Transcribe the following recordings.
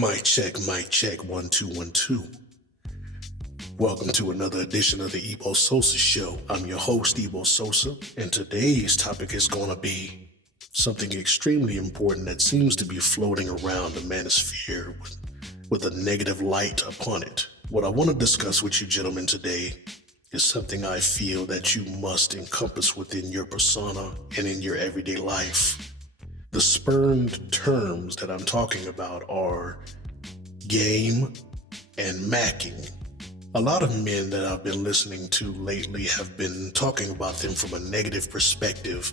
Mic check, 1 2 1 2. Welcome to another edition of the Ebo Sosa Show. I'm your host, Ebo Sosa, and today's topic is going to be something extremely important that seems to be floating around the manosphere with a negative light upon it. What I want to discuss with you gentlemen today is something I feel that you must encompass within your persona and in your everyday life. The spurned terms that I'm talking about are game and macking. A lot of men that I've been listening to lately have been talking about them from a negative perspective.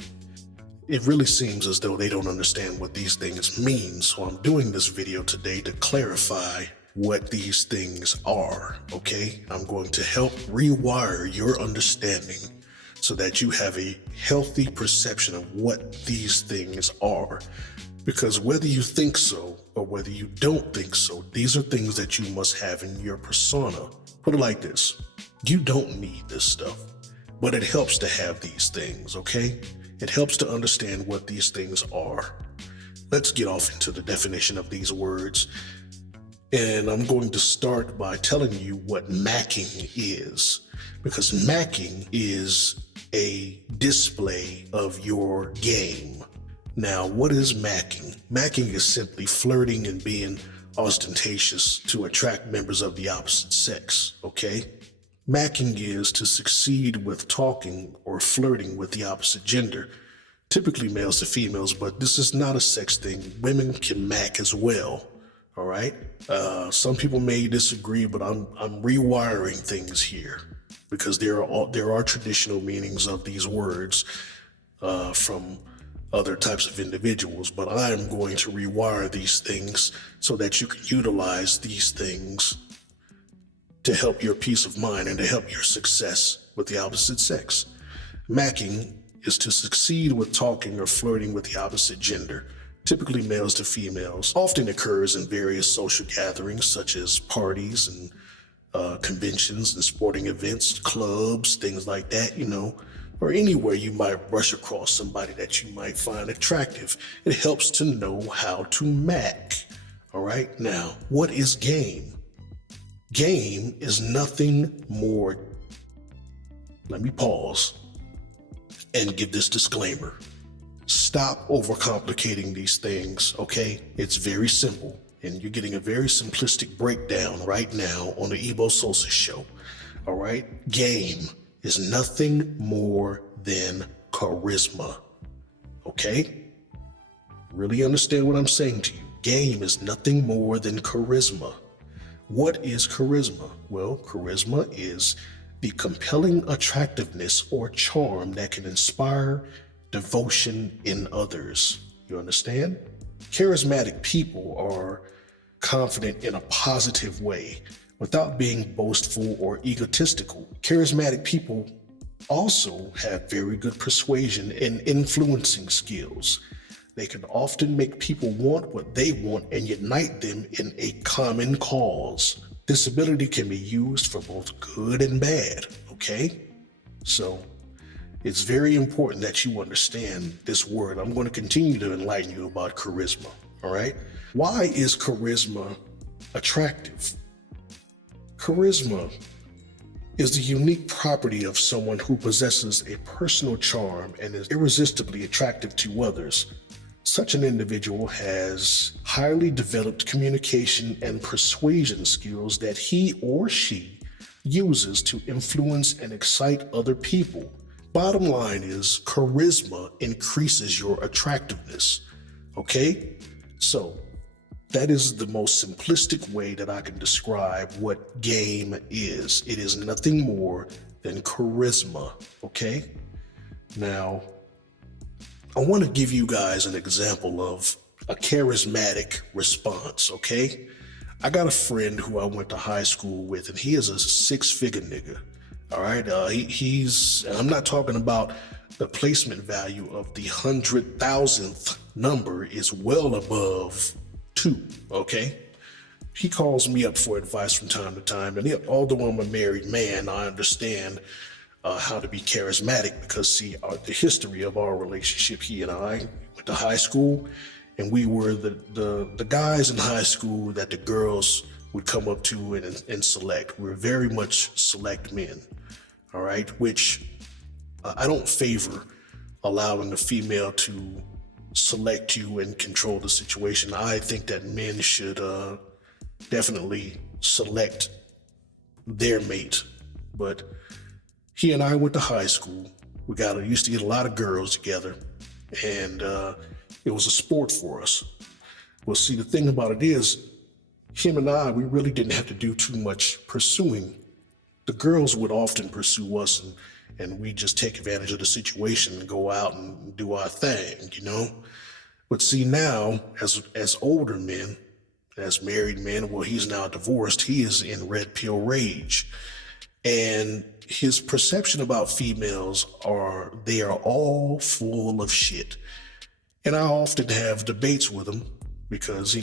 It really seems as though they don't understand what these things mean, so I'm doing this video today to clarify what these things are, okay? I'm going to help rewire your understanding so that you have a healthy perception of what these things are. Because whether you think so or whether you don't think so, these are things that you must have in your persona. Put it like this: you don't need this stuff, but it helps to have these things, okay? It helps to understand what these things are. Let's get off into the definition of these words. And I'm going to start by telling you what macking is, because macking is a display of your game. Now, what is macking? Macking is simply flirting and being ostentatious to attract members of the opposite sex, okay? Macking is to succeed with talking or flirting with the opposite gender, typically males to females, but this is not a sex thing. Women can mack as well, all right? Some people may disagree, but I'm rewiring things here, because there are traditional meanings of these words from other types of individuals, but I am going to rewire these things so that you can utilize these things to help your peace of mind and to help your success with the opposite sex. Macking is to succeed with talking or flirting with the opposite gender, typically males to females. Often occurs in various social gatherings such as parties and conventions and sporting events, clubs, things like that, or anywhere you might rush across somebody that you might find attractive. It helps to know how to mack. All right, now, what is game? Game is nothing more. Let me pause and give this disclaimer. Stop overcomplicating these things, okay? It's very simple. And you're getting a very simplistic breakdown right now on the Ebo Sosa Show. All right? Game is nothing more than charisma. Okay? Really understand what I'm saying to you. Game is nothing more than charisma. What is charisma? Well, charisma is the compelling attractiveness or charm that can inspire devotion in others. You understand? Charismatic people are confident in a positive way without being boastful or egotistical. Charismatic people also have very good persuasion and influencing skills. They can often make people want what they want and unite them in a common cause. This ability can be used for both good and bad, okay? So it's very important that you understand this word. I'm going to continue to enlighten you about charisma, all right? Why is charisma attractive? Charisma is the unique property of someone who possesses a personal charm and is irresistibly attractive to others. Such an individual has highly developed communication and persuasion skills that he or she uses to influence and excite other people. Bottom line is, charisma increases your attractiveness, okay? So that is the most simplistic way that I can describe what game is. It is nothing more than charisma, okay? Now, I want to give you guys an example of a charismatic response, okay? I got a friend who I went to high school with, and he is a six-figure nigga. All right, I'm not talking about the placement value of the 100,000th number is well above 2, okay? He calls me up for advice from time to time, and although I'm a married man, I understand how to be charismatic because, see, the history of our relationship, he and I went to high school, and we were the guys in high school that the girls would come up to and select. We're very much select men, all right, which I don't favor allowing the female to select you and control the situation. I think that men should definitely select their mate. But he and I went to high school. Used to get a lot of girls together, and it was a sport for us. Well, see, the thing about it is, him and I, we really didn't have to do too much pursuing. The girls would often pursue us, and we just take advantage of the situation and go out and do our thing, you know? But see, now, as older men, as married men, well, he's now divorced, he is in red pill rage. And his perception about females they are all full of shit. And I often have debates with him because,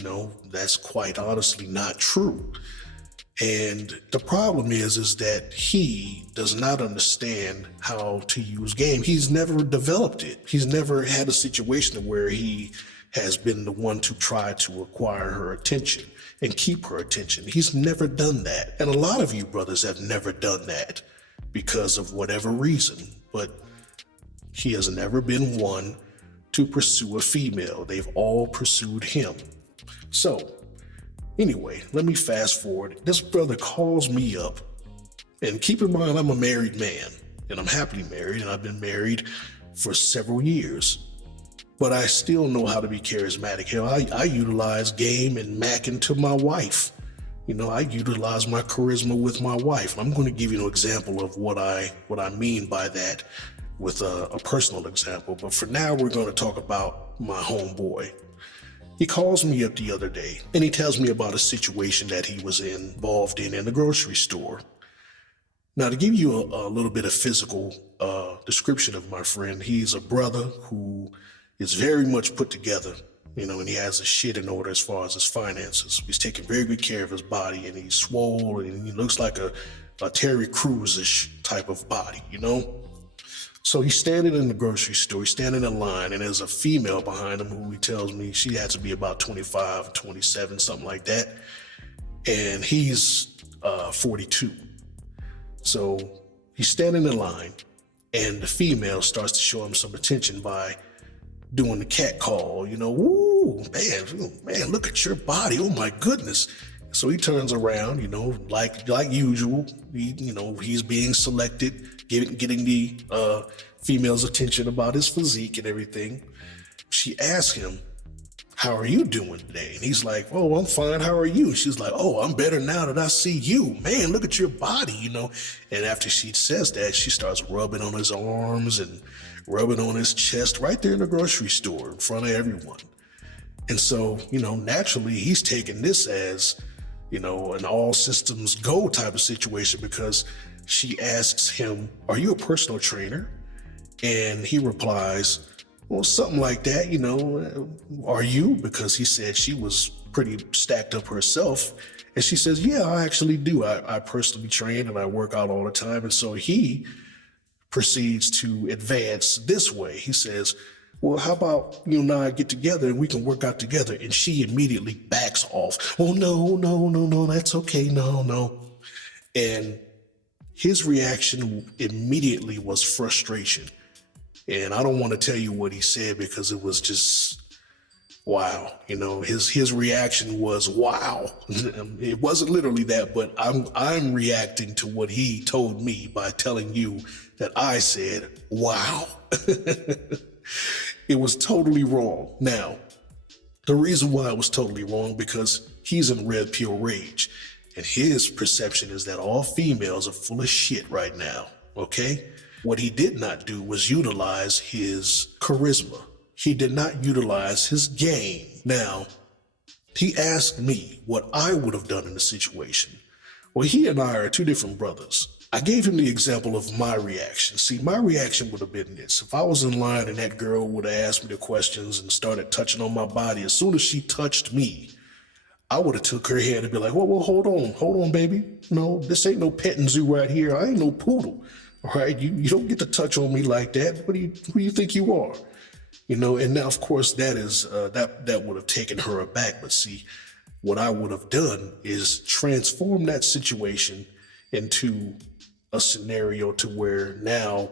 that's quite honestly not true. And the problem is that he does not understand how to use game. He's never developed it. He's never had a situation where he has been the one to try to acquire her attention and keep her attention. He's never done that. And a lot of you brothers have never done that because of whatever reason. But he has never been one to pursue a female. They've all pursued him. So, anyway, let me fast forward. This brother calls me up, and keep in mind I'm a married man, and I'm happily married, and I've been married for several years. But I still know how to be charismatic. Hell, I utilize game and Macking to my wife. I utilize my charisma with my wife. I'm going to give you an example of what I mean by that with a personal example. But for now, we're going to talk about my homeboy. He calls me up the other day, and he tells me about a situation that he was involved in the grocery store. Now, to give you a little bit of physical description of my friend, he's a brother who is very much put together, and he has his shit in order as far as his finances. He's taking very good care of his body, and he's swole, and he looks like a Terry Crews-ish type of body, So he's standing in the grocery store, he's standing in line, and there's a female behind him who he tells me she had to be about 25, 27, something like that. And he's 42. So he's standing in line, and the female starts to show him some attention by doing the cat call, woo, man, look at your body, oh my goodness. So he turns around, like usual, he's being selected, getting the female's attention about his physique and everything. She asks him, how are you doing today? And he's like, oh, I'm fine, how are you? And she's like, oh, I'm better now that I see you. Man, look at your body, And after she says that, she starts rubbing on his arms and rubbing on his chest right there in the grocery store in front of everyone. And so, naturally, he's taking this as, an all systems go type of situation because she asks him, are you a personal trainer? And he replies, well, something like that, are you? Because he said she was pretty stacked up herself. And she says, yeah, I actually do. I personally train and I work out all the time. And so he proceeds to advance this way. He says, well, how about you and I get together and we can work out together? And she immediately backs off. Oh, no, that's okay. No. And his reaction immediately was frustration. And I don't want to tell you what he said because it was just, wow. His reaction was, wow. It wasn't literally that, but I'm reacting to what he told me by telling you that I said, wow. It was totally wrong. Now, the reason why it was totally wrong because he's in red pill rage. And his perception is that all females are full of shit right now, okay? What he did not do was utilize his charisma. He did not utilize his game. Now, he asked me what I would have done in the situation. Well, he and I are two different brothers. I gave him the example of my reaction. See, my reaction would have been this. If I was in line and that girl would have asked me the questions and started touching on my body, as soon as she touched me, I would have took her hand and be like, well, hold on, baby. No, this ain't no petting zoo right here. I ain't no poodle. All right, you don't get to touch on me like that. Who do you think you are? And now, of course, that would have taken her aback. But see, what I would have done is transform that situation into a scenario to where now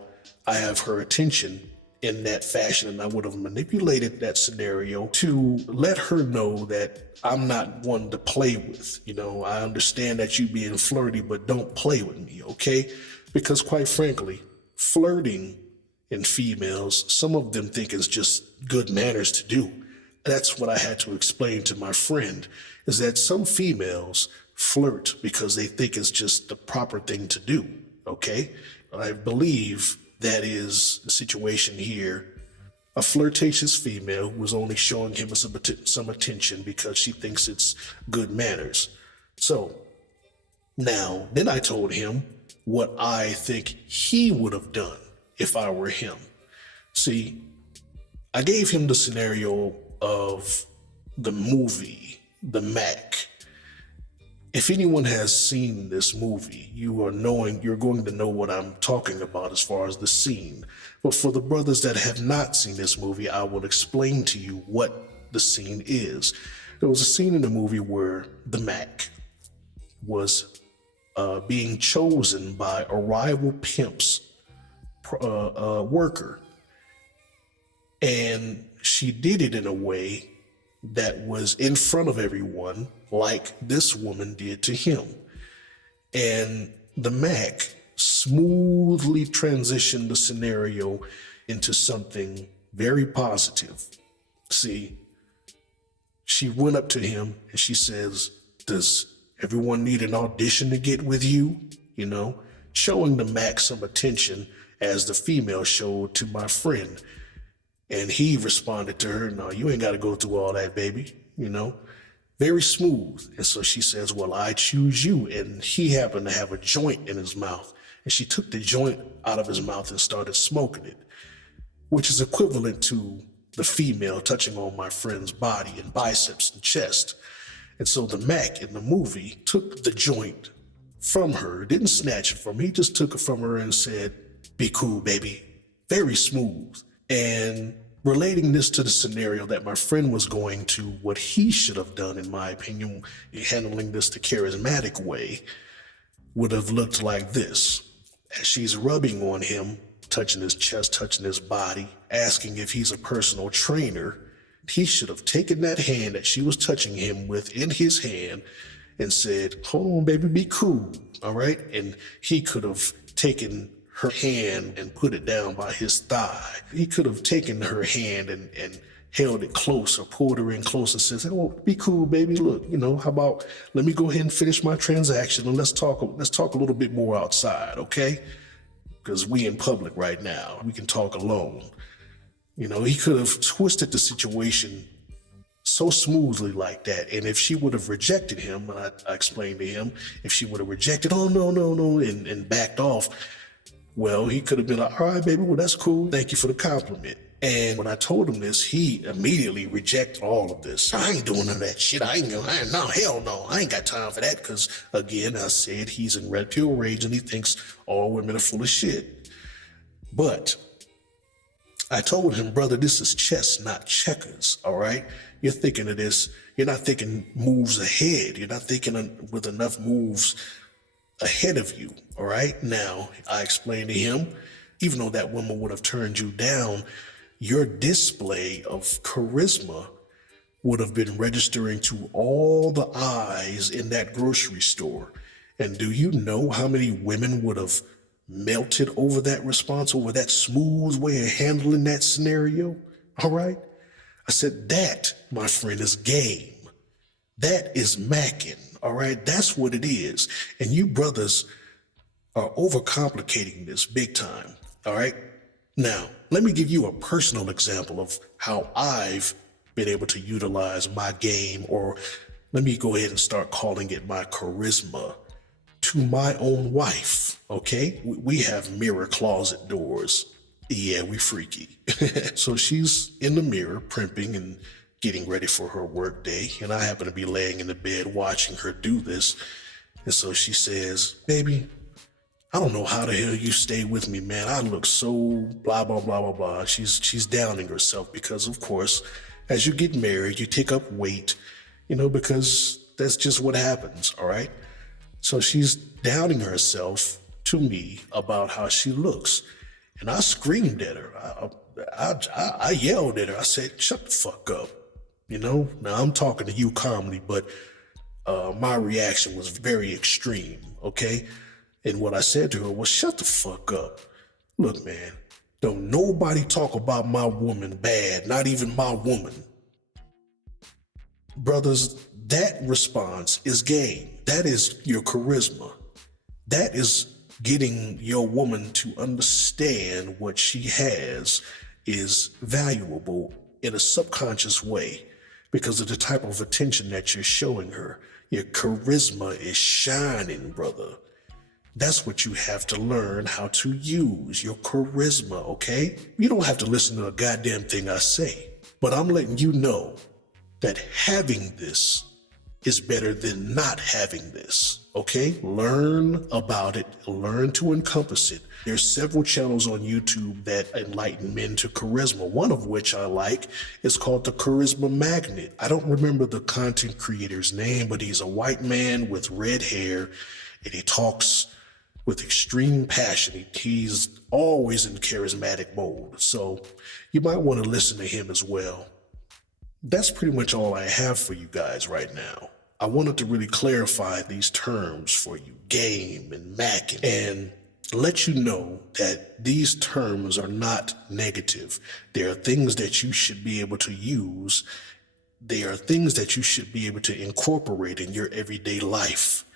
I have her attention in that fashion, and I would have manipulated that scenario to let her know that I'm not one to play with. I understand that you being flirty, but don't play with me, okay? Because quite frankly, flirting in females, some of them think it's just good manners to do. That's what I had to explain to my friend, is that some females flirt because they think it's just the proper thing to do, okay? I believe that is the situation here. A flirtatious female who was only showing him some attention because she thinks it's good manners. So now, then I told him what I think he would have done if I were him. See, I gave him the scenario of the movie, The Mack. If anyone has seen this movie, you're going to know what I'm talking about as far as the scene. But for the brothers that have not seen this movie, I will explain to you what the scene is. There was a scene in the movie where the Mack was being chosen by a rival pimp's worker. And she did it in a way that was in front of everyone, like this woman did to him. And the Mac smoothly transitioned the scenario into something very positive. See, she went up to him and she says, "Does everyone need an audition to get with you?" Showing the Mac some attention as the female showed to my friend. And he responded to her, "No, you ain't got to go through all that, baby." Very smooth. And so she says, "Well, I choose you." And he happened to have a joint in his mouth. And she took the joint out of his mouth and started smoking it, which is equivalent to the female touching on my friend's body and biceps and chest. And so the Mac in the movie took the joint from her, didn't snatch it from her. He just took it from her and said, "Be cool, baby." Very smooth. And relating this to the scenario that my friend was going to, what he should have done, in my opinion, handling this the charismatic way, would have looked like this. As she's rubbing on him, touching his chest, touching his body, asking if he's a personal trainer, he should have taken that hand that she was touching him with in his hand and said, "Hold on, baby, be cool," all right? And he could have taken her hand and put it down by his thigh. He could have taken her hand and held it close or pulled her in close and says, "Oh, be cool, baby. Look, how about let me go ahead and finish my transaction and let's talk a little bit more outside, okay? Because we in public right now. We can talk alone." He could have twisted the situation so smoothly like that. And if she would have rejected him, and I explained to him, if she would have rejected, "Oh, no, no, no," and backed off, well, he could have been like, "All right, baby, well, that's cool. Thank you for the compliment." And when I told him this, he immediately rejected all of this. "I ain't doing none of that shit. No, hell no. I ain't got time for that." Because, again, I said he's in red pill rage and he thinks all women are full of shit. But I told him, "Brother, this is chess, not checkers, all right? You're thinking of this. You're not thinking moves ahead. You're not thinking with enough moves ahead of you, all right?" Now, I explained to him, even though that woman would have turned you down, your display of charisma would have been registering to all the eyes in that grocery store. And do you know how many women would have melted over that response, over that smooth way of handling that scenario? All right? I said, that, my friend, is game. That is macking. All right? That's what it is. And you brothers are overcomplicating this big time. All right? Now, let me give you a personal example of how I've been able to utilize my game, or let me go ahead and start calling it my charisma, to my own wife, okay? We have mirror closet doors. Yeah, we freaky. So she's in the mirror, primping and getting ready for her work day, and I happen to be laying in the bed watching her do this. And so she says, "Baby, I don't know how the hell you stay with me, man. I look so blah blah blah blah blah. She's downing herself because, of course, as you get married, you take up weight, because that's just what happens. All right. So she's downing herself to me about how she looks, and I screamed at her. I yelled at her. I said, "Shut the fuck up." Now I'm talking to you calmly, but my reaction was very extreme. Okay. And what I said to her was, shut the fuck up. Look, man, don't nobody talk about my woman bad, not even my woman. Brothers, that response is game. That is your charisma. That is getting your woman to understand what she has is valuable in a subconscious way because of the type of attention that you're showing her. Your charisma is shining, brother. That's what you have to learn how to use, your charisma, okay? You don't have to listen to a goddamn thing I say, but I'm letting you know that having this is better than not having this, okay? Learn about it, learn to encompass it. There's several channels on YouTube that enlighten men to charisma, one of which I like is called the Charisma Magnet. I don't remember the content creator's name, but he's a white man with red hair, and he talks with extreme passion. He's always in charismatic mode, so you might want to listen to him as well. That's pretty much all I have for you guys right now. I wanted to really clarify these terms for you, game and macking, and let you know that these terms are not negative. They are things that you should be able to use. They are things that you should be able to incorporate in your everyday life.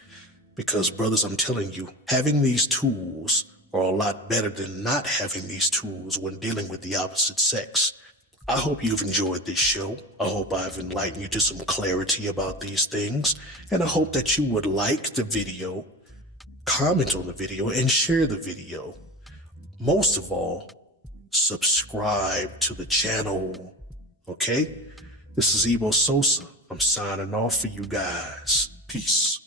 Because, brothers, I'm telling you, having these tools are a lot better than not having these tools when dealing with the opposite sex. I hope you've enjoyed this show. I hope I've enlightened you to some clarity about these things. And I hope that you would like the video, comment on the video, and share the video. Most of all, subscribe to the channel. Okay? This is Ebo Sosa. I'm signing off for you guys. Peace.